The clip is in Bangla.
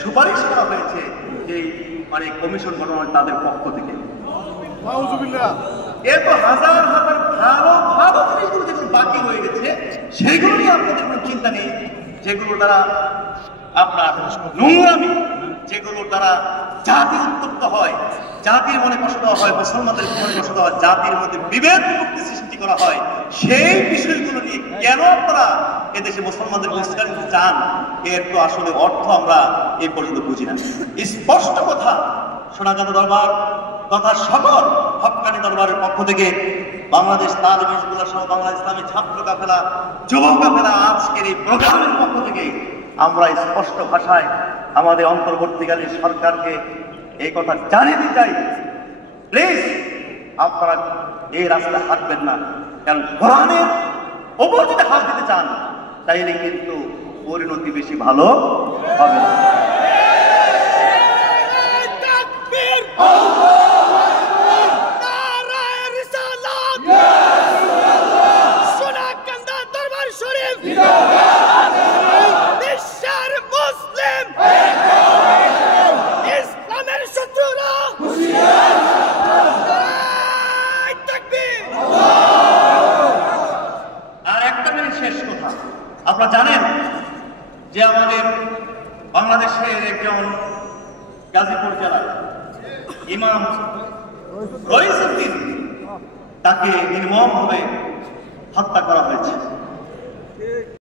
সুপারিশ করা হয়েছে যে মানে কমিশন গঠন তাদের পক্ষ থেকে। এরপর হাজার হাজার ভালো ভালো জিনিসগুলো যেগুলো বাকি রয়ে গেছে সেগুলো নিয়ে আপনাদের কোনো চিন্তা নেই, যেগুলো দ্বারা আপনার নোংরামি, যেগুলোর দ্বারা জাতি উত্তপ্ত হয়, জাতির মনে কষ্ট দেওয়া হয়, মুসলমানদের মনে কষ্ট দেওয়া হয়, জাতির মধ্যে বিভেদ বিভক্তি সৃষ্টি করা হয়, সেই বিষয়গুলো নিয়ে কেন আপনারা এদেশে মুসলমানদের বহিষ্কার করতে চান? এর তো আসলে অর্থ আমরা এ পর্যন্ত বুঝি না। স্পষ্ট কথা, সোনাকান্ত দরবার তথা সকল হক্কানি দরবারের পক্ষ থেকে বাংলাদেশ তালিম হিজবুল্লাহ সহ বাংলা ইসলামী ছাত্র কাফেলা, যুব কাফেলা আজকের এই প্রোগ্রামের পক্ষ থেকে আমরা স্পষ্ট ভাষায় আমাদের অন্তর্বর্তীকালীন সরকারকে এই কথা জানিয়ে দিতে চাই, প্লিজ আপনারা এই রাস্তায় হাঁটবেন না। কারণ কোরআনের ওপর যদি হাত দিতে চান তাইলে কিন্তু পরিণতি বেশি ভালো হবে না। আপনারা জানেন যে আমাদের বাংলাদেশের একজন গাজীপুর জেলার ইমাম রইসুদ্দিন, তাকে নির্মমভাবে হত্যা করা হয়েছে।